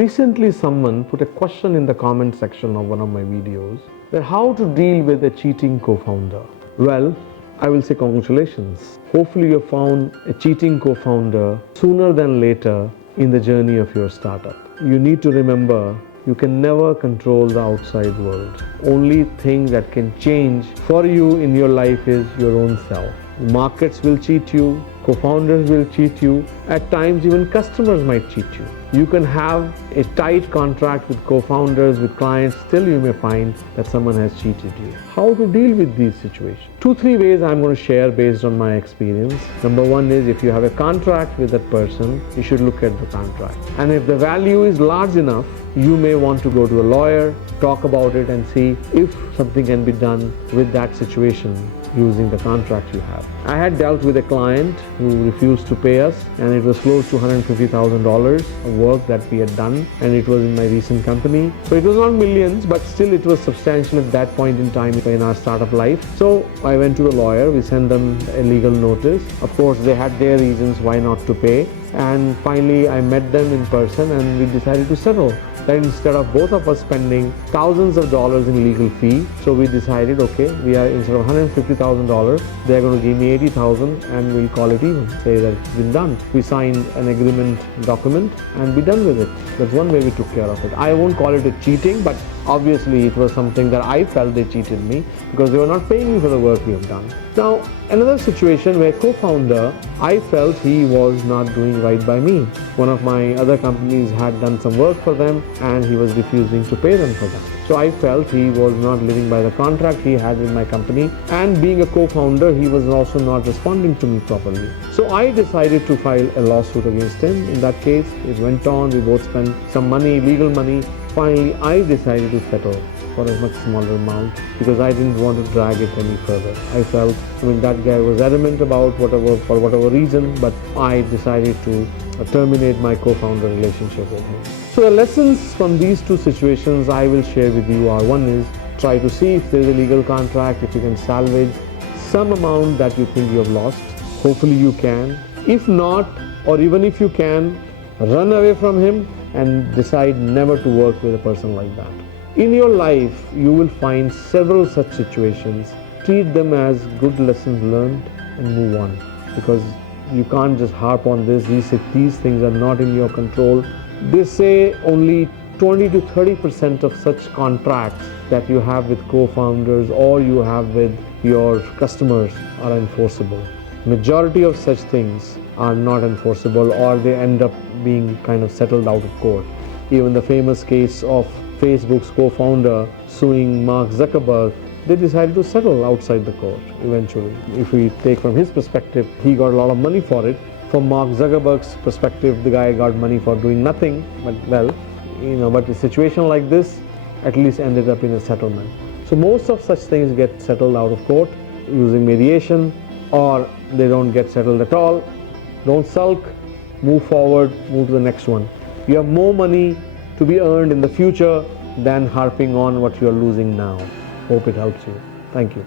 Recently, someone put a question in the comment section of one of my videos that how to deal with a cheating co-founder. Well, I will say congratulations. Hopefully you found a cheating co-founder sooner than later in the journey of your startup. You need to remember you can never control the outside world. Only thing that can change for you in your life is your own self. Markets will cheat you, co-founders will cheat you, at times even customers might cheat you. You can have a tight contract with co-founders, with clients, still you may find that someone has cheated you. How to deal with these situations? 2-3 ways I'm going to share based on my experience. Number one is if you have a contract with that person, you should look at the contract. And if the value is large enough, you may want to go to a lawyer, talk about it and see if something can be done with that situation using the contract you have. I had dealt with a client who refused to pay us, and it was close to $150,000 of work that we had done, and it was in my recent company. So it was not millions, but still it was substantial at that point in time in our startup life. So I went to the lawyer, we sent them a legal notice. Of course, they had their reasons why not to pay. And finally, I met them in person and we decided to settle. That instead of both of us spending thousands of dollars in legal fee, so we decided, okay, we are instead of $150,000, they're going to give me $80,000 and we'll call it even. Say that it's been done. We signed an agreement document and be done with it. That's one way we took care of it. I won't call it a cheating, but obviously it was something that I felt they cheated me because they were not paying me for the work we have done. Now, another situation where co-founder, I felt he was not doing right by me. One of my other companies had done some work for them and he was refusing to pay them for that. So I felt he was not living by the contract he had with my company, and being a co-founder, he was also not responding to me properly. So I decided to file a lawsuit against him. In that case, it went on, we both spent some money, legal money. Finally, I decided to settle for a much smaller amount because I didn't want to drag it any further. I felt, that guy was adamant about for whatever reason, but I decided to terminate my co-founder relationship with him. So the lessons from these two situations I will share with you are, one is try to see if there is a legal contract, if you can salvage some amount that you think you have lost. Hopefully you can. If not, or even if you can, run away from him and decide never to work with a person like that. In your life, you will find several such situations. Treat them as good lessons learned and move on, because you can't just harp on this. These things are not in your control. They say only 20 to 30% of such contracts that you have with co-founders or you have with your customers are enforceable. Majority of such things are not enforceable, or they end up being kind of settled out of court. Even the famous case of Facebook's co-founder suing Mark Zuckerberg, they decided to settle outside the court eventually. If we take from his perspective, he got a lot of money for it. From Mark Zuckerberg's perspective, the guy got money for doing nothing, but a situation like this at least ended up in a settlement. So most of such things get settled out of court using mediation, or they don't get settled at all. Don't sulk, move forward, move to the next one. You have more money to be earned in the future than harping on what you are losing now. Hope it helps you. Thank you.